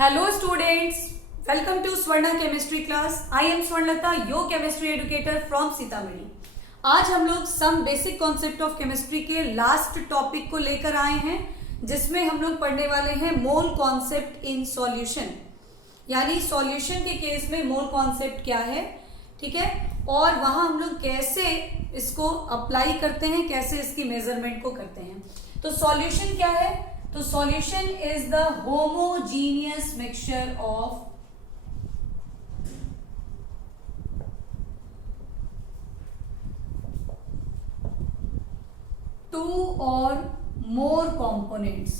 Hello students, welcome to Swarna Chemistry class. I am Swarnlata, your chemistry educator from Sitamarhi. आज हम लोग some basic concept of chemistry के last topic को लेकर आए हैं, जिसमें हम लोग पढ़ने वाले हैं मोल कॉन्सेप्ट इन सॉल्यूशन, यानी सॉल्यूशन के केस में मोल कॉन्सेप्ट क्या है, ठीक है, और वहां हम लोग कैसे इसको अप्लाई करते हैं, कैसे इसकी मेजरमेंट को करते हैं. तो सॉल्यूशन क्या है? तो solution is the homogeneous mixture of two और मोर कंपोनेंट्स.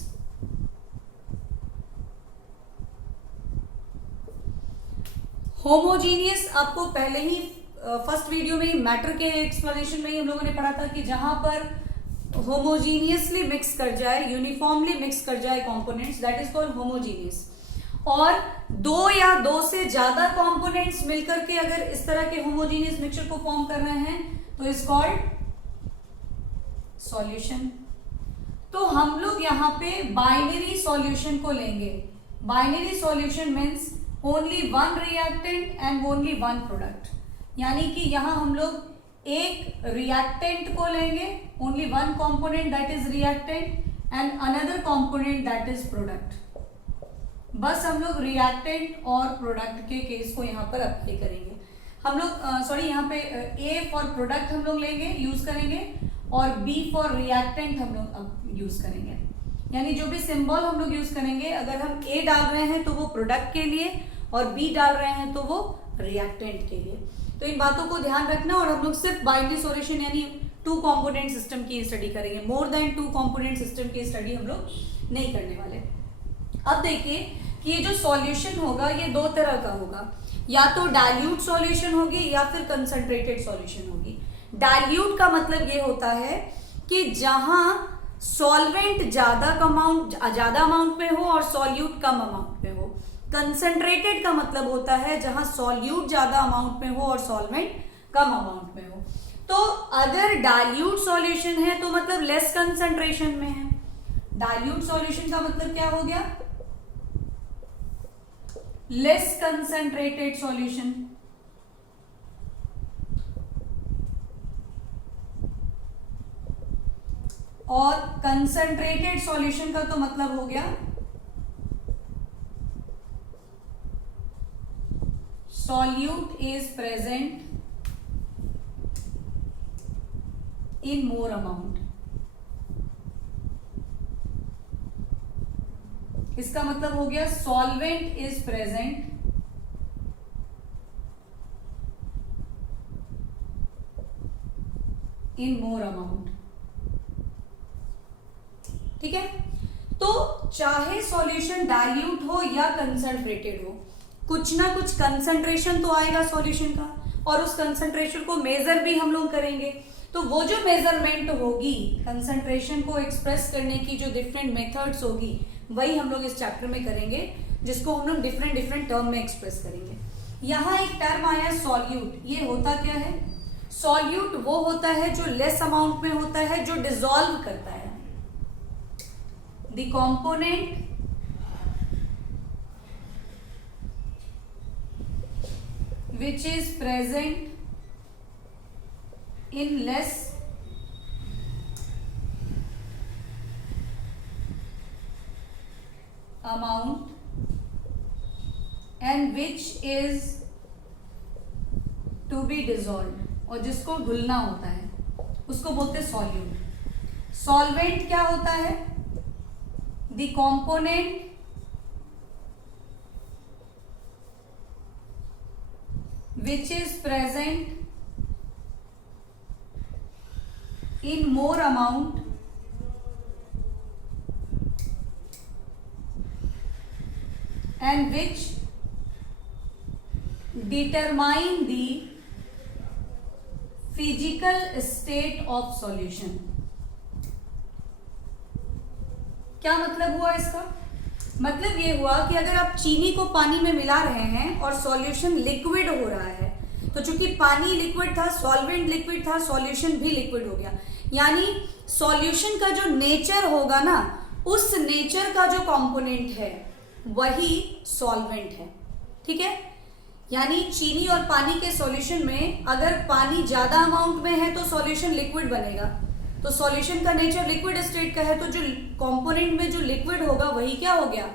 होमोजीनियस आपको पहले ही फर्स्ट वीडियो में मैटर के एक्सप्लेनेशन में ही हम लोगों ने पढ़ा था कि जहां पर होमोजीनियसली मिक्स कर जाए, यूनिफॉर्मली मिक्स कर जाए components, that is called homogeneous. और दो या दो से ज्यादा कंपोनेंट्स मिलकर के अगर इस तरह के होमोजीनियस मिक्सचर को फॉर्म कर रहे हैं तो इज कॉल्ड सॉल्यूशन. तो हम लोग यहाँ पे बाइनरी सॉल्यूशन को लेंगे. Binary solution means only one reactant and only one product, यानी कि यहाँ हम लोग एक रिएक्टेंट को लेंगे, only one component that is reactant and another component that is product. बस हम लोग रिएक्टेंट और प्रोडक्ट के केस को यहाँ पर अप्लाई करेंगे. हम लोग यहाँ पे ए फॉर प्रोडक्ट हम लोग लेंगे, यूज करेंगे, और बी फॉर रिएक्टेंट हम लोग यूज करेंगे. यानी जो भी सिंबल हम लोग यूज करेंगे, अगर हम ए डाल रहे हैं तो वो प्रोडक्ट के लिए और बी डाल रहे हैं तो वो रिएक्टेंट के लिए. तो इन बातों को ध्यान रखना. और हम लोग सिर्फ बाइनरी सॉल्यूशन यानी टू कंपोनेंट सिस्टम की स्टडी करेंगे, more than two component system की स्टडी हम लोग नहीं करने वाले. अब देखिए कि ये जो सॉल्यूशन होगा ये दो तरह का होगा, या तो डाइल्यूट सॉल्यूशन होगी या फिर कंसंट्रेटेड सॉल्यूशन होगी. डाइल्यूट का मतलब ये होता है कि जहां सॉल्वेंट ज्यादा अमाउंट में हो और सॉल्यूट कम अमाउंट में हो. कंसंट्रेटेड का मतलब होता है जहां सॉल्यूट ज्यादा अमाउंट में हो और सॉल्वेंट कम अमाउंट में हो. तो अगर डाइल्यूट सॉल्यूशन है तो मतलब लेस कंसंट्रेशन में है. डाइल्यूट सॉल्यूशन का मतलब क्या हो गया? Less concentrated solution. और कंसंट्रेटेड सॉल्यूशन का तो मतलब हो गया solute is present in more amount. इसका मतलब हो गया solvent is present in more amount. ठीक है, तो चाहे सॉल्यूशन डाइल्यूट हो या कंसंट्रेटेड हो, कुछ ना कुछ कंसंट्रेशन तो आएगा सॉल्यूशन का, और उस कंसंट्रेशन को मेजर भी हम लोग करेंगे. तो वो जो मेजरमेंट होगी, कंसंट्रेशन को एक्सप्रेस करने की जो डिफरेंट मेथड्स होगी, वही हम लोग इस चैप्टर में करेंगे, जिसको हम लोग डिफरेंट टर्म में एक्सप्रेस करेंगे. यहाँ एक टर्म आया सॉल्यूट. ये होता क्या है? सॉल्यूट वो होता है जो लेस अमाउंट में होता है, जो डिसॉल्व करता है. The component which is present in less amount and which is to be dissolved, और जिसको घुलना होता है उसको बोलते हैं सॉल्यूट. सॉल्वेंट क्या होता है? The component which is present in more amount and which determine the physical state of solution. क्या मतलब हुआ इसका? मतलब ये हुआ कि अगर आप चीनी को पानी में मिला रहे हैं और सॉल्यूशन लिक्विड हो रहा है, तो चूंकि पानी लिक्विड था, सॉल्वेंट लिक्विड था, सॉल्यूशन भी लिक्विड हो गया. यानी सॉल्यूशन का जो नेचर होगा ना, उस नेचर का जो कंपोनेंट है वही सॉल्वेंट है। ठीक है, यानी चीनी और पानी के सॉल्यूशन में अगर पानी ज्यादा अमाउंट में है तो सॉल्यूशन लिक्विड बनेगा, तो सॉल्यूशन का नेचर लिक्विड स्टेट का है, तो जो कंपोनेंट में जो लिक्विड होगा वही क्या हो गया,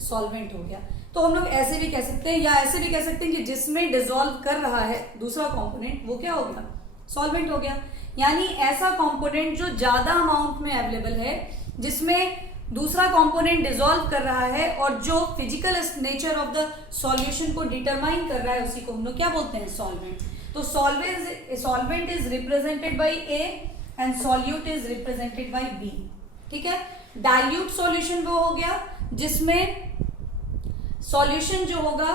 सॉल्वेंट हो गया। तो हम लोग ऐसे भी कह सकते हैं या ऐसे भी कह सकते हैं कि जिसमें डिसॉल्व कर रहा है दूसरा कंपोनेंट वो क्या हो गया, सॉल्वेंट हो गया। यानी ऐसा कंपोनेंट जो ज्यादा अमाउंट में अवेलेबल है, जिसमें दूसरा कंपोनेंट डिसॉल्व कर रहा है और जो physical nature of the solution को डिटरमाइन कर रहा है, उसी को हम लोग क्या बोलते हैं, सॉल्वेंट। तो solvent is represented by A and solute is represented by B. ठीक है, डाइल्यूट सॉल्यूशन वो हो गया जिसमें सॉल्यूशन जो होगा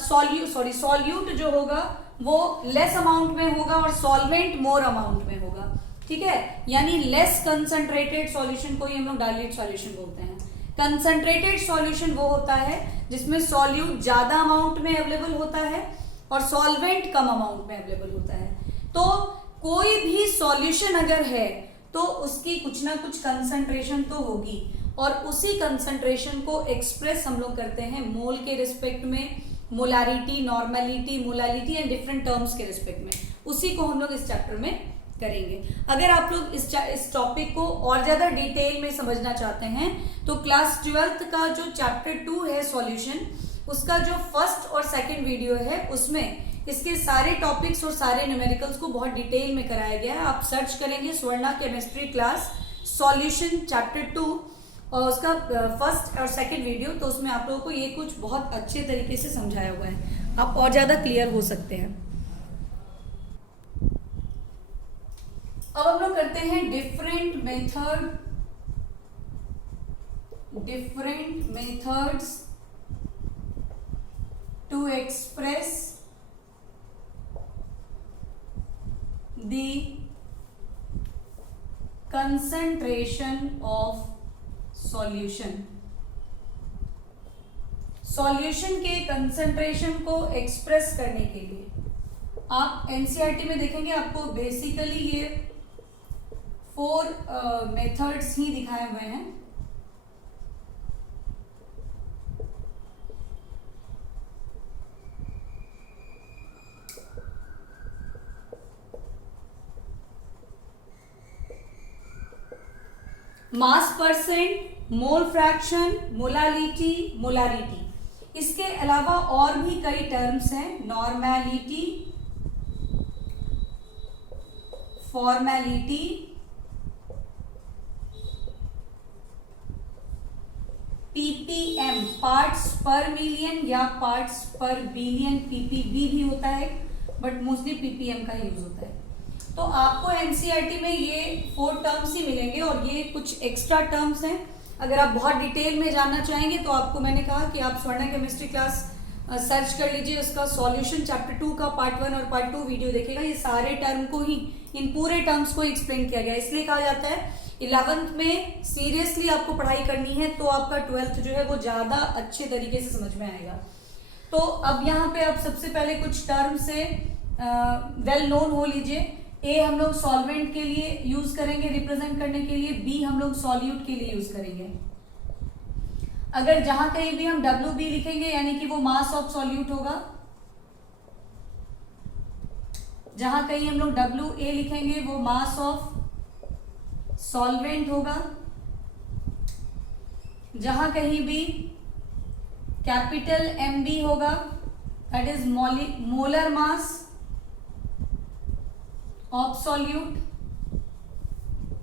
सॉल्यूट जो होगा वो लेस अमाउंट में होगा और सॉल्वेंट मोर अमाउंट में होगा। ठीक है, यानी लेस कंसंट्रेटेड सॉल्यूशन को ही हम लोग डाइल्यूट सॉल्यूशन बोलते हैं। कंसंट्रेटेड सॉल्यूशन वो होता है जिसमें सॉल्यूट ज्यादा अमाउंट में अवेलेबल होता है और सॉल्वेंट कम अमाउंट में अवेलेबल होता है। तो कोई भी सॉल्यूशन अगर है तो उसकी कुछ ना कुछ कंसंट्रेशन तो होगी, और उसी कंसंट्रेशन को एक्सप्रेस हम लोग करते हैं मोल के रिस्पेक्ट में, molarity, normality, molality and different terms के रिस्पेक्ट में। उसी को हम लोग इस चैप्टर में करेंगे। अगर आप लोग इस टॉपिक को और ज्यादा डिटेल में समझना चाहते हैं तो क्लास 12th का जो चैप्टर 2 है सॉल्यूशन, उसका जो फर्स्ट और सेकंड वीडियो है उसमें इसके सारे टॉपिक्स और सारे न्यूमेरिकल्स को बहुत डिटेल में कराया गया है। आप सर्च करेंगे Swarna chemistry class solution chapter 2 और उसका फर्स्ट और सेकंड वीडियो, तो उसमें आप लोगों को ये कुछ बहुत अच्छे तरीके से समझाया हुआ है, आप और ज्यादा क्लियर हो सकते हैं। अब हम लोग करते हैं different methods to express the concentration of solution. Solution के कंसंट्रेशन को एक्सप्रेस करने के लिए आप एनसीईआरटी में देखेंगे, आपको बेसिकली ये 4 मेथड्स ही दिखाए हुए हैं। मास percent, mole fraction, molality, molarity. इसके अलावा और भी कई टर्म्स हैं, नॉर्मेलिटी, फॉर्मेलिटी, पीपीएम, पार्ट्स पर मिलियन या पार्ट्स पर बिलियन, पीपीबी भी होता है बट मोस्टली पीपीएम का यूज होता है। तो आपको एनसीईआरटी में ये 4 टर्म्स ही मिलेंगे और ये कुछ एक्स्ट्रा टर्म्स हैं। अगर आप बहुत डिटेल में जानना चाहेंगे तो आपको मैंने कहा कि आप स्वर्णा केमिस्ट्री क्लास सर्च कर लीजिए, उसका सॉल्यूशन चैप्टर 2 का पार्ट 1 और पार्ट 2 वीडियो देखेगा। ये सारे टर्म को ही, इन पूरे टर्म्स को एक्सप्लेन किया गया। इसलिए कहा जाता है 11th में सीरियसली आपको पढ़ाई करनी है तो आपका 12th जो है वो ज्यादा अच्छे तरीके से समझ में आएगा। तो अब यहाँ पे आप सबसे पहले कुछ टर्म से वेल नोन हो लीजिए। ए हम लोग सॉल्वेंट के लिए यूज करेंगे रिप्रेजेंट करने के लिए, बी हम लोग सॉल्यूट के लिए यूज करेंगे। अगर जहां कहीं भी हम डब्ल्यू बी लिखेंगे यानी कि वो मास ऑफ सॉल्यूट होगा, जहां कहीं हम लोग डब्ल्यू ए लिखेंगे वो मास ऑफ सॉल्वेंट होगा। जहां कहीं भी कैपिटल एम बी होगा that is molar mass of solute.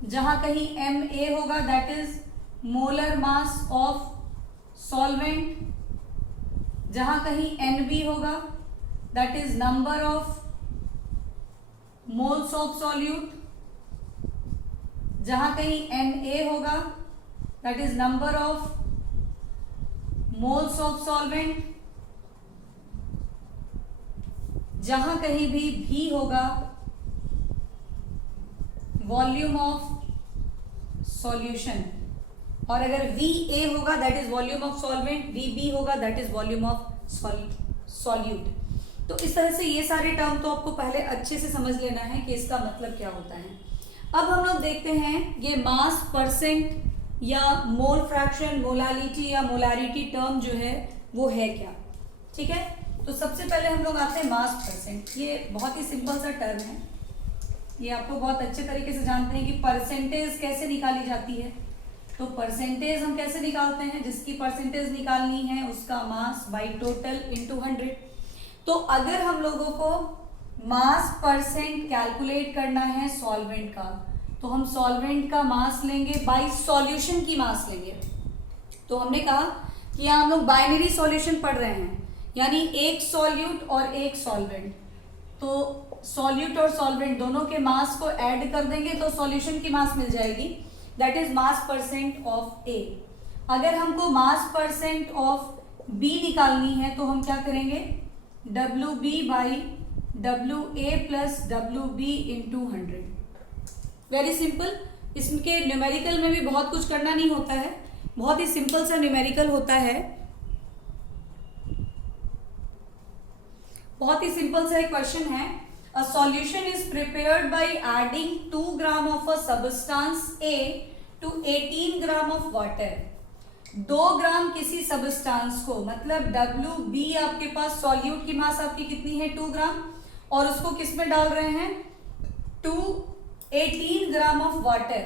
जहां कहीं एम ए होगा that is molar mass of solvent. जहां कहीं एन बी होगा that is number of moles of solute. जहां कहीं एन ए होगा that is number of moles of solvent. जहां कहीं भी भी होगा वॉल्यूम ऑफ सॉल्यूशन, और अगर वी ए होगा that is volume of solvent, we B होगा that is volume of solute. तो इस तरह से ये सारे टर्म तो आपको पहले अच्छे से समझ लेना है कि इसका मतलब क्या होता है। अब हम लोग देखते हैं ये मास परसेंट या मोल फ्रैक्शन, मोलालिटी या मोलारिटी टर्म जो है वो है क्या। ठीक है, तो सबसे पहले हम लोग आते हैं मास परसेंट। ये बहुत ही सिंपल सा टर्म है, ये आपको बहुत अच्छे तरीके से जानते हैं कि परसेंटेज कैसे निकाली जाती है। तो परसेंटेज हम कैसे निकालते हैं, जिसकी परसेंटेज निकालनी है उसका मास बाई टोटल इंटू 100। तो अगर हम लोगों को मास परसेंट कैलकुलेट करना है सॉल्वेंट का, तो हम सॉल्वेंट का मास लेंगे बाई सॉल्यूशन की मास लेंगे। तो हमने कहा कि यहाँ हम लोग बाइनरी सॉल्यूशन पढ़ रहे हैं, यानी एक सॉल्यूट और एक सॉल्वेंट। तो सॉल्यूट और सॉल्वेंट दोनों के मास को ऐड कर देंगे तो सॉल्यूशन की मास मिल जाएगी, that is mass percent of A. अगर हमको मास परसेंट ऑफ बी निकालनी है तो हम क्या करेंगे, W B by W A plus W B into 100। Very simple. इसके न्यूमेरिकल में भी बहुत कुछ करना नहीं होता है, बहुत ही सिंपल सा न्यूमेरिकल होता है। बहुत ही सिंपल सा एक क्वेश्चन है, a solution is prepared by adding 2 gram of a substance A to 18 gram of water. 2 gram किसी सबस्टांस को, मतलब डब्ल्यू बी आपके पास सॉल्यूट की मास आपकी कितनी है 2 ग्राम, और उसको किस में डाल रहे हैं, 18 ग्राम ऑफ वाटर,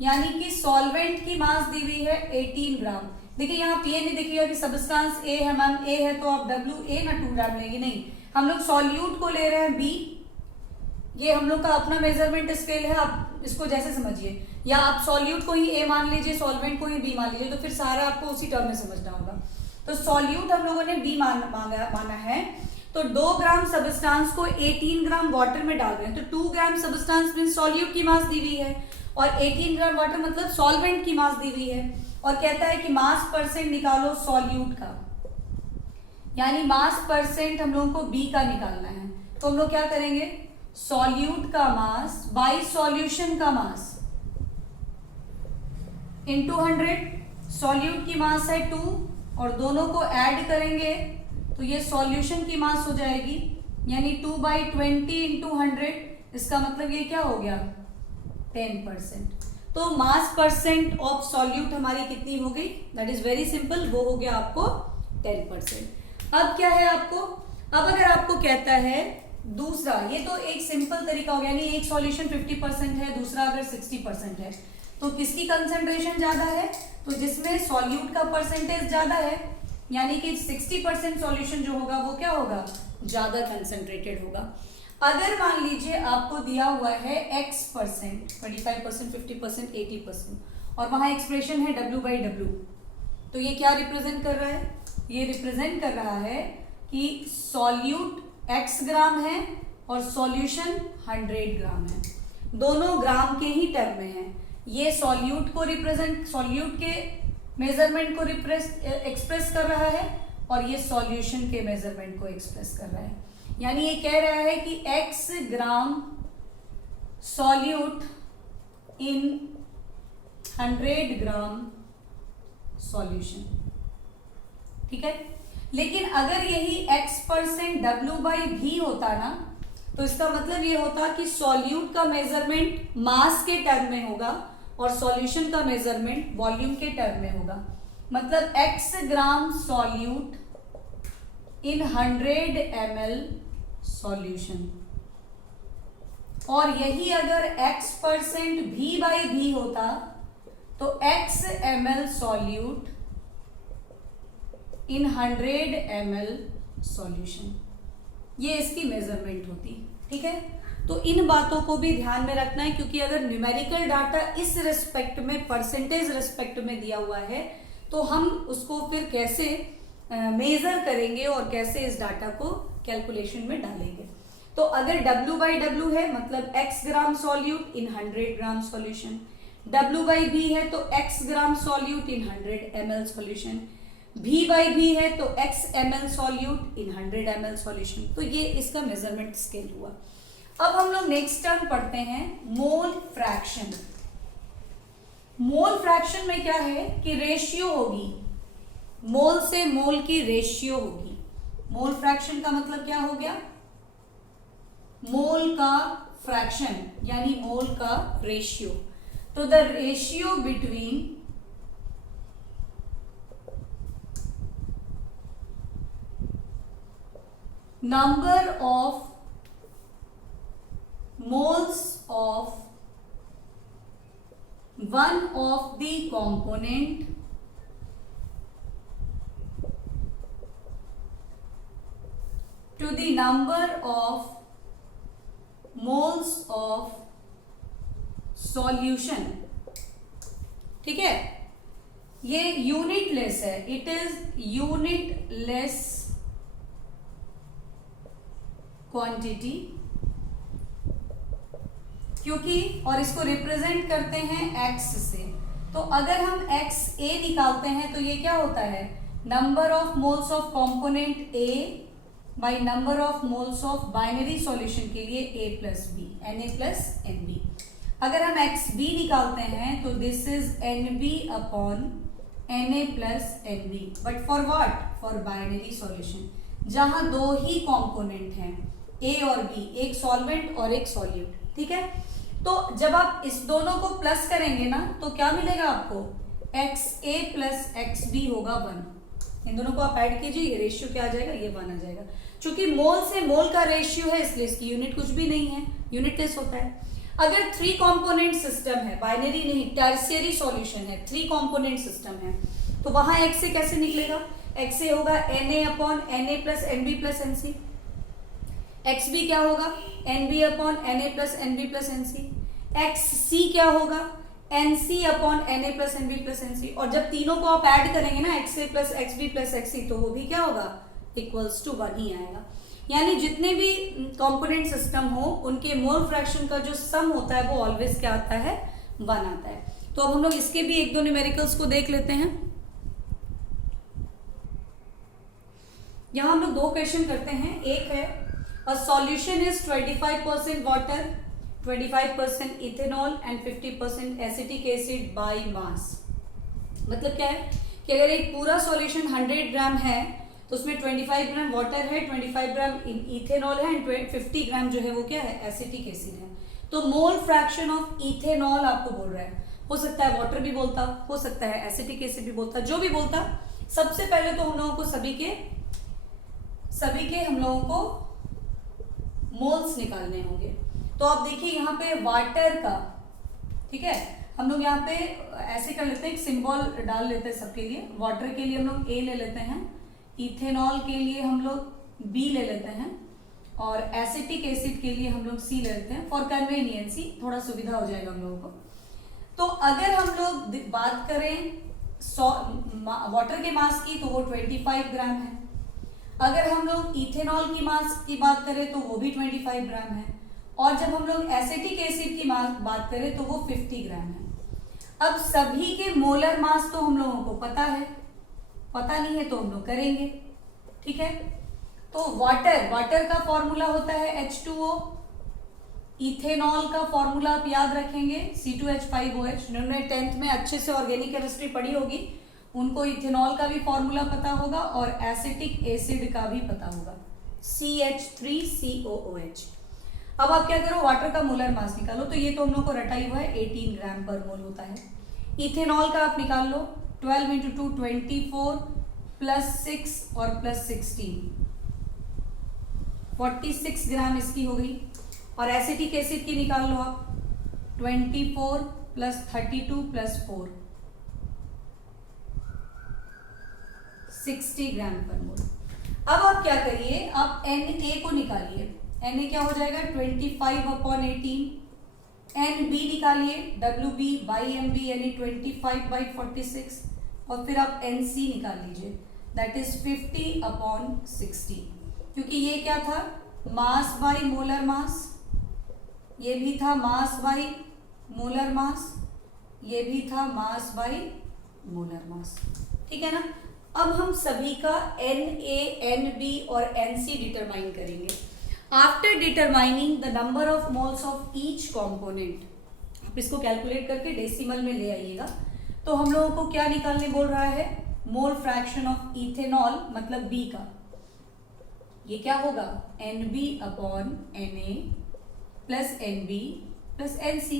यानी कि सॉल्वेंट की मास दी हुई है 18 ग्राम। देखिए यहाँ पे नहीं दिखेगा कि सबस्टांस ए है मैम, ए है तो आप डब्ल्यू ए ना 2 ग्राम लेंगे, नहीं, हम लोग सॉल्यूट को ले रहे हैं बी। ये हम लोग का अपना मेजरमेंट स्केल है, आप इसको जैसे समझिए, या आप सॉल्यूट को ही ए मान लीजिए, सॉल्वेंट को ही बी मान लीजिए, तो फिर सारा आपको उसी टर्म में समझना होगा। तो सॉल्यूट हम लोगों ने बी माना है, तो 2 ग्राम सबस्टांस को 18 ग्राम वाटर में डाल रहे हैं, तो 2 ग्राम सबस्टांस मीन सॉल्यूट की मास दी हुई है और 18 ग्राम वाटर मतलब सॉल्वेंट की मास दी हुई है, और कहता है कि मास परसेंट निकालो सॉल्यूट का, यानी मास परसेंट हम लोगों को बी का निकालना है। तो हम लोग क्या करेंगे, सॉल्यूट का मास बाई सॉल्यूशन का मास इंटू 100। सॉल्यूट की मास है 2 और दोनों को ऐड करेंगे तो ये सॉल्यूशन की मास हो जाएगी, यानी 2/20 इंटू 100। इसका मतलब ये क्या हो गया, 10%। तो मास परसेंट ऑफ सॉल्यूट हमारी कितनी हो गई, दैट इज वेरी सिंपल, वो हो गया आपको 10%। अब क्या है आपको, अब अगर आपको कहता है दूसरा, ये तो एक सिंपल तरीका हो गया, यानी एक सॉल्यूशन 50% है, दूसरा अगर 60% है, तो किसकी कंसेंट्रेशन ज्यादा है, तो जिसमें सॉल्यूट का परसेंटेज ज्यादा है, यानी कि 60% सॉल्यूशन जो होगा वो क्या होगा, ज्यादा कंसेंट्रेटेड होगा। अगर मान लीजिए आपको दिया हुआ है x%, 25%, 50%, 80%, और वहां एक्सप्रेशन है W/W, तो ये क्या रिप्रेजेंट कर रहा है, ये रिप्रेजेंट कर रहा है कि सॉल्यूट x ग्राम है और सॉल्यूशन 100 ग्राम है, दोनों ग्राम के ही टर्म में है। ये सॉल्यूट को रिप्रेजेंट, सॉल्यूट के मेजरमेंट को एक्सप्रेस कर रहा है और ये सॉल्यूशन के मेजरमेंट को एक्सप्रेस कर रहा है, यानी ये कह रहा है कि x gram solute in 100 gram solution. ठीक है, लेकिन अगर यही x% W/V होता ना, तो इसका मतलब ये होता कि सॉल्यूट का मेजरमेंट मास के टर्म में होगा और सॉल्यूशन का मेजरमेंट वॉल्यूम के टर्म में होगा। मतलब x gram solute in 100 ml solution, और यही अगर x% V/V होता तो x ml solute in 100 ml solution, ये इसकी मेजरमेंट होती। ठीक है, तो इन बातों को भी ध्यान में रखना है, क्योंकि अगर न्यूमेरिकल डाटा इस रिस्पेक्ट में, परसेंटेज रिस्पेक्ट में दिया हुआ है, तो हम उसको फिर कैसे मेजर करेंगे और कैसे इस डाटा को कैलकुलेशन में डालेंगे। तो अगर W/W है मतलब x gram solute in 100 gram solution, W/V है तो x gram solute in 100 ml solution, V/V है तो x ml solute in 100 ml solution. तो ये इसका मेजरमेंट स्केल हुआ। अब हम लोग नेक्स्ट टर्म पढ़ते हैं मोल फ्रैक्शन। मोल फ्रैक्शन में क्या है कि रेशियो होगी, मोल से मोल की रेशियो होगी। मोल फ्रैक्शन का मतलब क्या हो गया, मोल का फ्रैक्शन यानी मोल का रेशियो। तो the ratio between number of moles of one of the component to the number of moles of solution. ठीक है, ये यूनिटलेस है, इट इज यूनिटलेस क्वांटिटी, क्योंकि और इसको रिप्रेजेंट करते हैं x से। तो अगर हम xa निकालते हैं तो ये क्या होता है, number of moles of component A by number of moles of binary solution के लिए A plus B, Na plus Nb। अगर हम xb निकालते हैं तो this is Nb upon Na plus Nb, but for what, for binary solution, जहां दो ही कंपोनेंट हैं A और B, एक सॉल्वेंट और एक सॉल्यूट। ठीक है, तो जब आप इस दोनों को प्लस करेंगे ना तो क्या मिलेगा आपको, XA प्लस XB होगा 1। इन दोनों को आप ऐड कीजिए, ये रेशियो क्या आ जाएगा, ये 1 आ जाएगा। चूंकि मोल से मोल का रेशियो है इसलिए इसकी यूनिट कुछ भी नहीं है, यूनिटलेस होता है। अगर 3 कंपोनेंट सिस्टम है, बाइनरी नहीं, टर्शियरी सॉल्यूशन है, 3 कंपोनेंट सिस्टम है, तो वहां XA कैसे निकलेगा, XA होगा Na upon Na plus Nb plus Nc। XB क्या होगा, Nb upon Na plus Nb plus Nc। XC क्या होगा, Nc upon Na plus Nb plus Nc। और जब तीनों को आप ऐड करेंगे ना, XA plus XB plus XC, तो वो भी क्या होगा, इक्वल्स टू 1 ही आएगा। यानी जितने भी कंपोनेंट सिस्टम हो उनके मोल फ्रैक्शन का जो सम होता है वो ऑलवेज क्या आता है, 1 आता है। तो अब हम लोग इसके भी एक दो न्यूमेरिकल्स को देख लेते हैं। यहां हम लोग 2 क्वेश्चन करते हैं। एक है a solution is 25% water, 25% ethanol and 50% acetic acid by mass. मतलब क्या है कि अगर एक पूरा सॉल्यूशन 100 ग्राम है तो उसमें 25 ग्राम वाटर है, 25 ग्राम इथेनॉल है एंड 50 ग्राम जो है वो क्या है, एसिटिक एसिड है। तो मोल फ्रैक्शन ऑफ इथेनॉल आपको बोल रहा है, हो सकता है वाटर भी बोलता, हो सकता है एसिटिक एसिड भी बोलता, जो भी बोलता। सबसे पहले तो हम लोगों को सभी के हम लोगों को मोल्स निकालने होंगे। तो आप देखिए यहाँ पे वाटर का, ठीक है, हम लोग यहाँ पे ऐसे कर लेते हैं, एक सिंबल डाल लेते हैं सबके लिए। वाटर के लिए हम लोग A ले लेते हैं, इथेनॉल के लिए हम लोग B ले लेते हैं और एसिटिक एसिड के लिए हम लोग C ले लेते हैं। फॉर कन्वीनियंसी थोड़ा सुविधा हो जाएगा हम लोगों को। तो अगर हम लोग बात करें वाटर के मास की तो वो 25 ग्राम है। अगर हम लोग इथेनॉल की मास की बात करें तो वो भी 25 ग्राम है। और जब हम लोग एसिटिक एसिड की बात करें तो वो 50 ग्राम है। अब सभी के मोलर मास तो हम लोगों को पता है, पता नहीं है तो हम लोग करेंगे। ठीक है, तो वाटर का फॉर्मूला होता है H2O, इथेनॉल का फॉर्मूला आप याद रखेंगे C2H5OH। जिन्होंने 10th में अच्छे से ऑर्गेनिक केमिस्ट्री पढ़ी होगी उनको इथेनॉल का भी फॉर्मूला पता होगा और एसिटिक एसिड का भी पता होगा CH3COOH। अब आप क्या करो, वाटर का मोलर मास निकालो। तो ये तो हम लोग को रटा ही हुआ है, 18 ग्राम पर मोल होता है। इथेनॉल का आप निकाल लो, 12 इंटू 2 24 प्लस 6 और प्लस 16 46 ग्राम इसकी हो गई। और एसिटिक एसिड की निकाल लो आप, 24 प्लस 32 प्लस 4 60 ग्राम पर मोल। अब आप क्या करिए, आप Na को निकालिए। Na क्या हो जाएगा, 25/18। Nb निकालिए, Wb बाई Mb यानी 25/46। और फिर आप Nc निकाल लीजिए, दैट इज 50/60। क्योंकि ये क्या था, मास बाई मोलर मास, ये भी था मास बाई मोलर मास, ये भी था मास बाई मोलर मास। ठीक है ना। अब हम सभी का Na, Nb और Nc डिटरमाइन करेंगे। After determining the number of moles of each component, आप इसको कैलकुलेट करके डेसिमल में ले आइएगा। तो हम लोगों को क्या निकालने बोल रहा है, मोल फ्रैक्शन ऑफ इथेनॉल मतलब B का। ये क्या होगा, Nb upon Na plus Nb plus Nc।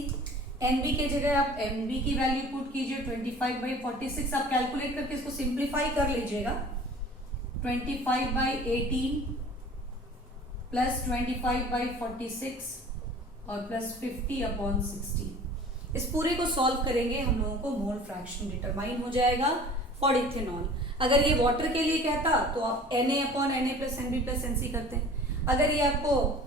Nb के जगह आप Nb की वैल्यू पुट कीजिए, 25/46। आप कैलकुलेट करके इसको सिंप्लीफाई कर लीजिएगा, 25/18 प्लस 25/46 और प्लस 50/60। इस पूरे को सॉल्व करेंगे, हम लोगों को मोल फ्रैक्शन डिटरमाइन हो जाएगा फॉर इथेनॉल। अगर ये वाटर के लिए कहता तो आप Na/Na plus Nb plus Nc करते हैं। अगर ये आपको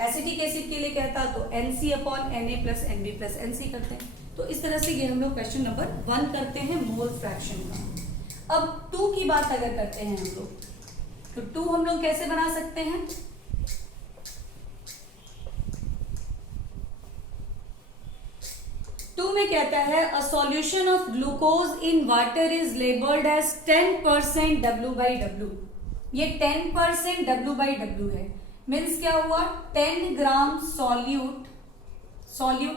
एसिटिक एसिड के लिए कहता तो Nc/Na plus Nb plus Nc करते हैं। तो इस तरह से ये हम लोग क्वेश्चन नंबर 1 करते हैं मोल फ्रैक्शन का। अब 2 की बात अगर करते हैं हम लोग, तो 2 हम लोग कैसे बना सकते हैं? टू में कहता है a solution of glucose in water is labelled as 10% W/W। ये 10% W/W है, मीन्स क्या हुआ? 10 ग्राम सॉल्यूट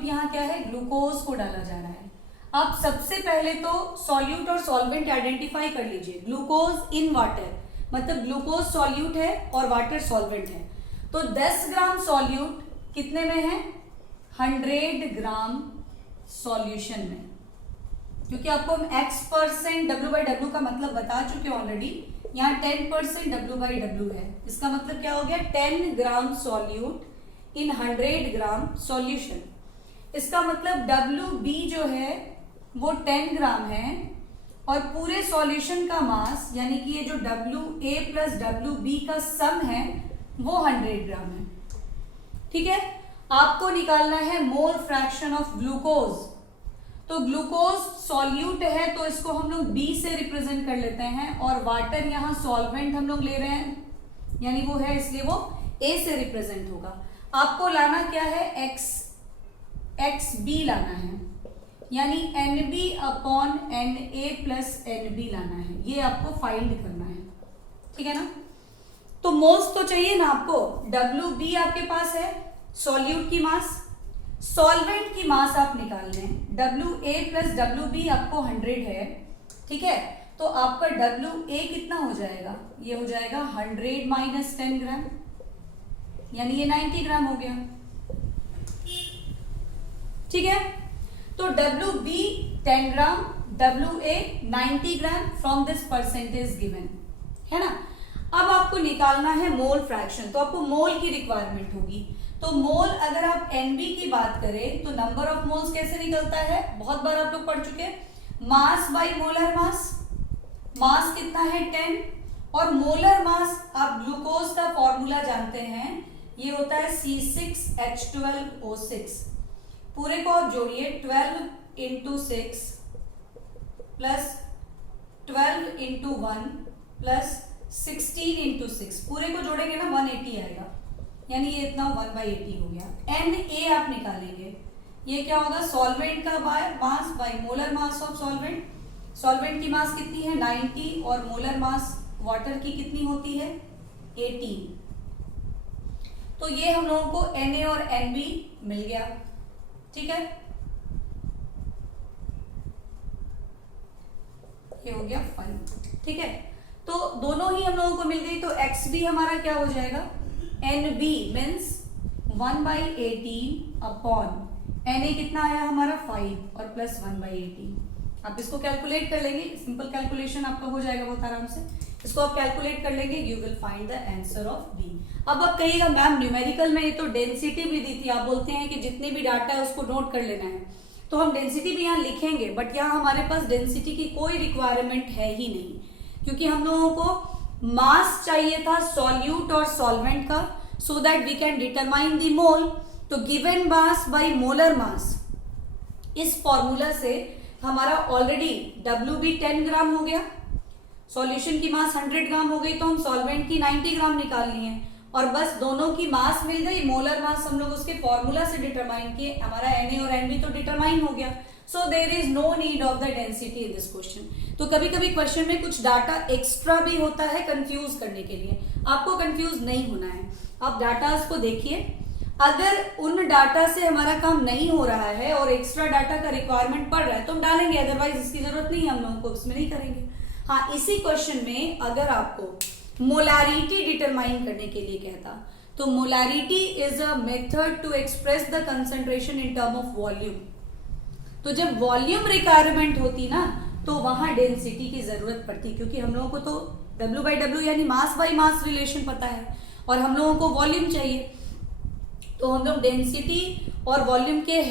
यहाँ क्या है? ग्लूकोज को डाला जा रहा है। आप सबसे पहले तो सॉल्यूट और सॉल्वेंट आइडेंटिफाई कर लीजिए। ग्लूकोज इन वाटर मतलब ग्लूकोज सॉल्यूट है और वाटर सॉल्वेंट है। तो 10 ग्राम सॉल्यूट कितने में है? 100 ग्राम सॉल्यूशन में, क्योंकि आपको हम x% W/W का मतलब बता चुके ऑलरेडी। यहाँ 10% W/W है, इसका मतलब क्या हो गया? 10 ग्राम सॉल्यूट इन 100 ग्राम सॉल्यूशन। इसका मतलब WB जो है वो 10 ग्राम है और पूरे सॉल्यूशन का मास यानी कि ये जो WA प्लस WB का सम है वो 100 ग्राम है। ठीक है, आपको निकालना है मोल फ्रैक्शन ऑफ ग्लूकोज। तो ग्लूकोज सॉल्यूट है तो इसको हम लोग B से रिप्रेजेंट कर लेते हैं और वाटर यहाँ सॉल्वेंट हम लोग ले रहे हैं यानी वो है इसलिए वो A से रिप्रेजेंट होगा। आपको लाना क्या है? XB लाना है, यानी NB/Na प्लस NB लाना है। ये आपको फाइंड करना है, ठीक है ना? तो मोल्स तो चाहिए ना आपको। WB आपके पास है सॉल्यूट की मास, सॉल्वेंट की मास आप निकाल लें। WA प्लस WB आपको 100 है, ठीक है? तो आपका WA कितना हो जाएगा? ये हो जाएगा 100 माइनस 10 ग्राम, यानी ये 90 ग्राम हो गया। ठीक है, तो WB 10 gram, WA 90 gram from this percentage given, है ना? अब आपको निकालना है मोल फ्रैक्शन, तो आपको मोल की रिक्वायरमेंट होगी। तो मोल अगर आप Nb की बात करें तो नंबर ऑफ मोल्स कैसे निकलता है? बहुत बार आप लोग पढ़ चुके हैं, मास बाई मोलर मास। मास कितना है? 10 और मोलर मास आप ग्लूकोज का फॉर्मूला जानते हैं, ये होता है C6H12O6। पूरे को आप जोड़िए, 12 into 6 plus 12 into 1 plus 16 into 6, पूरे को जोड़ेंगे ना 180 आएगा, यानी ये इतना 1/80 हो गया। Na आप निकालेंगे, ये क्या होगा? सॉल्वेंट का mass by molar mass of solvent. Solvent की मास कितनी है? 90 और मोलर मास वाटर की कितनी होती है? 18। तो ये हम लोगों को Na और Nb मिल गया, ठीक है? ये हो गया 5, ठीक है? तो दोनों ही हम लोगों को मिल गई। तो XB हमारा क्या हो जाएगा? NB मीन्स 1/18 अपॉन Na कितना आया हमारा? 5 और प्लस 1/18। आप इसको कैलकुलेट कर लेंगे, सिंपल कैलकुलेशन आपका हो जाएगा बहुत आराम से। इसको आप कैलकुलेट कर लेंगे, you will find the answer of B. अब आप कहिएगा मैम न्यूमेरिकल में ये तो डेंसिटी भी दी थी, आप बोलते हैं कि जितने भी डाटा है उसको नोट कर लेना है, तो हम डेंसिटी भी यहाँ लिखेंगे, बट यहाँ हमारे पास डेंसिटी की कोई रिक्वायरमेंट है ही नहीं, क्योंकि हम लोगों को मास चाहिए था सॉल्यूट और सॉल्वेंट का, so that we can determine the mole. तो given mass by molar mass, इस फॉर्मूला से हमारा ऑलरेडी WB 10 ग्राम हो गया, सॉल्यूशन की मास 100 ग्राम हो गई, तो हम सॉल्वेंट की 90 ग्राम निकाल लिए और बस दोनों की मास मिल गई। मोलर मास हम लोग उसके फॉर्मूला से डिटरमाइन किए, हमारा Na और Nb तो डिटरमाइन हो गया। So there is no need of the density in this question. तो कभी कभी क्वेश्चन में कुछ डाटा एक्स्ट्रा भी होता है कंफ्यूज करने के लिए, आपको कंफ्यूज नहीं होना है। आप डाटा को देखिए, अगर उन डाटा से हमारा काम नहीं हो रहा है और एक्स्ट्रा डाटा का रिक्वायरमेंट पड़ रहा है तो हम डालेंगे, अदरवाइज इसकी जरूरत नहीं है, हम लोगों को इसमें नहीं करेंगे। हाँ, इसी क्वेश्चन में अगर आपको मोलारिटी डिटरमाइन करने के लिए कहता, तो molarity is a method to express the concentration in term of volume. तो जब वॉल्यूम रिक्वायरमेंट होती ना तो वहां डेंसिटी की जरूरत पड़ती, क्योंकि हम लोगों को तो W/W यानी मास बाई मास रिलेशन पता है, और हम लोगों को वॉल्यूम चाहिए। तो हम लोग डेंसिटी और वॉल्यूम के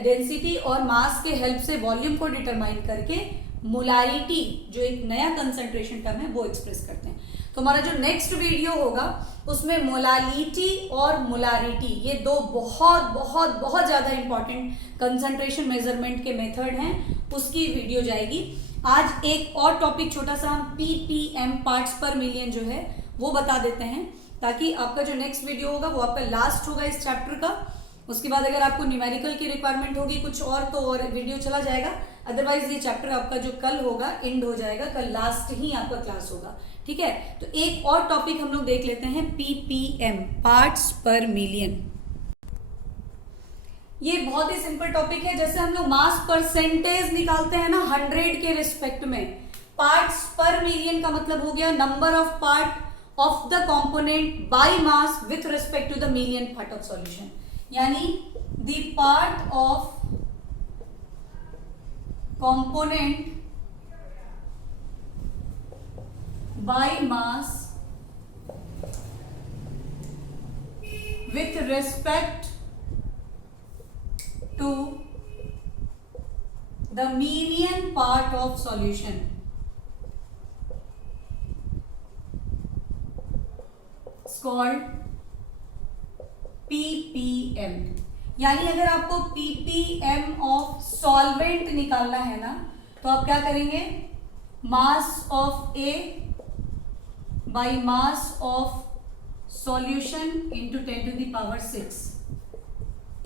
डेंसिटी और मास के हेल्प से वॉल्यूम को डिटरमाइन करके मोलारिटी, जो एक नया कंसंट्रेशन टर्म है, वो एक्सप्रेस करते हैं। तो हमारा जो नेक्स्ट वीडियो होगा उसमें मोलालिटी और मोलारिटी, ये दो बहुत बहुत बहुत ज्यादा इंपॉर्टेंट कंसंट्रेशन मेजरमेंट के मेथड हैं, उसकी वीडियो जाएगी। आज एक और टॉपिक छोटा सा हम ppm पार्ट्स पर मिलियन जो है वो बता देते हैं, ताकि आपका जो नेक्स्ट वीडियो होगा वो आपका लास्ट होगा इस चैप्टर का। उसके बाद अगर आपको न्यूमेरिकल की रिक्वायरमेंट होगी कुछ और तो और वीडियो चला जाएगा, अदरवाइज ये चैप्टर आपका जो कल होगा एंड हो जाएगा, कल लास्ट ही आपका क्लास होगा। ठीक है, तो एक और टॉपिक हम लोग देख लेते हैं, ppm पार्ट्स पर मिलियन। ये बहुत ही सिंपल टॉपिक है। जैसे हम लोग मास परसेंटेज निकालते हैं ना 100 के रिस्पेक्ट में, पार्ट्स पर मिलियन का मतलब हो गया number of part of the component by mass with respect to the million part of solution, यानी the part of component by mass with respect to the million part of solution called ppm। यानी अगर आपको ppm of solvent निकालना है ना, तो आप क्या करेंगे, mass of A by mass of solution into 10 to the power 6।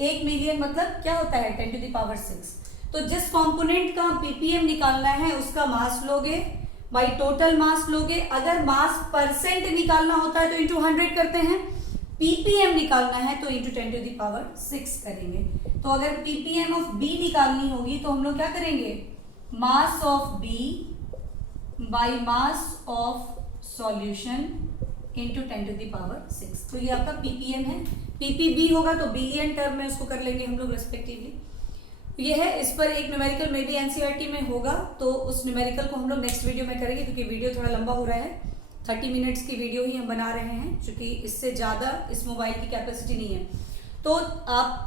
1 million मतलब क्या होता है 10 to the power 6। तो जिस कंपोनेंट का ppm निकालना है उसका मास लोगे बाई टोटल मास लोगे। अगर मास परसेंट निकालना होता है तो इंटू 100 करते हैं, ppm निकालना है तो इंटू 10 to the power 6 करेंगे। तो अगर ppm ऑफ B निकालनी होगी तो हम लोग क्या करेंगे, mass of B by mass of solution into 10 to the power 6। तो ये आपका ppm है। ppb होगा तो बिलियन टर्म में उसको कर लेंगे हम लोग रेस्पेक्टिवली। ये है, इस पर एक न्यूमेरिकल मे बी एनसीईआरटी में होगा, तो उस न्यूमेरिकल को हम लोग नेक्स्ट वीडियो में करेंगे, क्योंकि वीडियो थोड़ा लंबा हो रहा है। 30 मिनट्स की वीडियो ही हम बना रहे हैं, क्योंकि इससे ज़्यादा इस मोबाइल की कैपेसिटी नहीं है। तो आप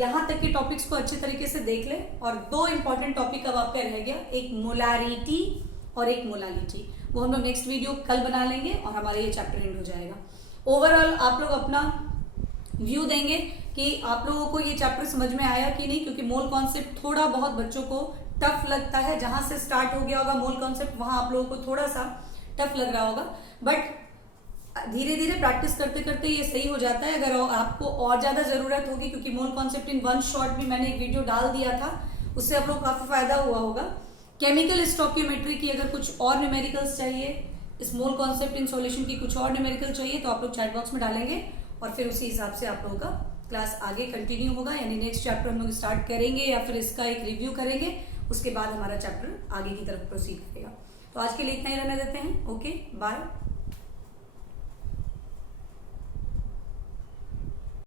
यहाँ तक के टॉपिक्स को अच्छे तरीके से देख लें। और 2 इंपॉर्टेंट टॉपिक अब आपका रह गया, एक मोलारिटी और एक मोलालिटी, वो हम लोग नेक्स्ट वीडियो कल बना लेंगे और हमारा ये चैप्टर एंड हो जाएगा। ओवरऑल आप लोग अपना व्यू देंगे कि आप लोगों को ये चैप्टर समझ में आया कि नहीं, क्योंकि मोल कॉन्सेप्ट थोड़ा बहुत बच्चों को टफ लगता है। जहां से स्टार्ट हो गया होगा मोल कॉन्सेप्ट, वहां आप लोगों को थोड़ा सा टफ लग रहा होगा, बट धीरे धीरे प्रैक्टिस करते करते ये सही हो जाता है। अगर आपको और ज्यादा जरूरत होगी, क्योंकि मोल कॉन्सेप्ट इन 1 शॉट भी मैंने एक वीडियो डाल दिया था, उससे आप लोग को काफी फायदा हुआ होगा। केमिकल स्टोकियोमेट्री की अगर कुछ और न्यूमेरिकल्स चाहिए, इस मोल कॉन्सेप्ट इन सॉल्यूशन की कुछ और न्यूमेरिकल चाहिए, तो आप लोग चैट बॉक्स में डालेंगे और फिर उसी हिसाब से आप लोगों का क्लास आगे कंटिन्यू होगा। यानी नेक्स्ट चैप्टर हम लोग स्टार्ट करेंगे या फिर इसका एक रिव्यू करेंगे, उसके बाद हमारा चैप्टर आगे की तरफ प्रोसीड करेगा। तो आज के लिए इतना ही रहने देते हैं। Okay, bye.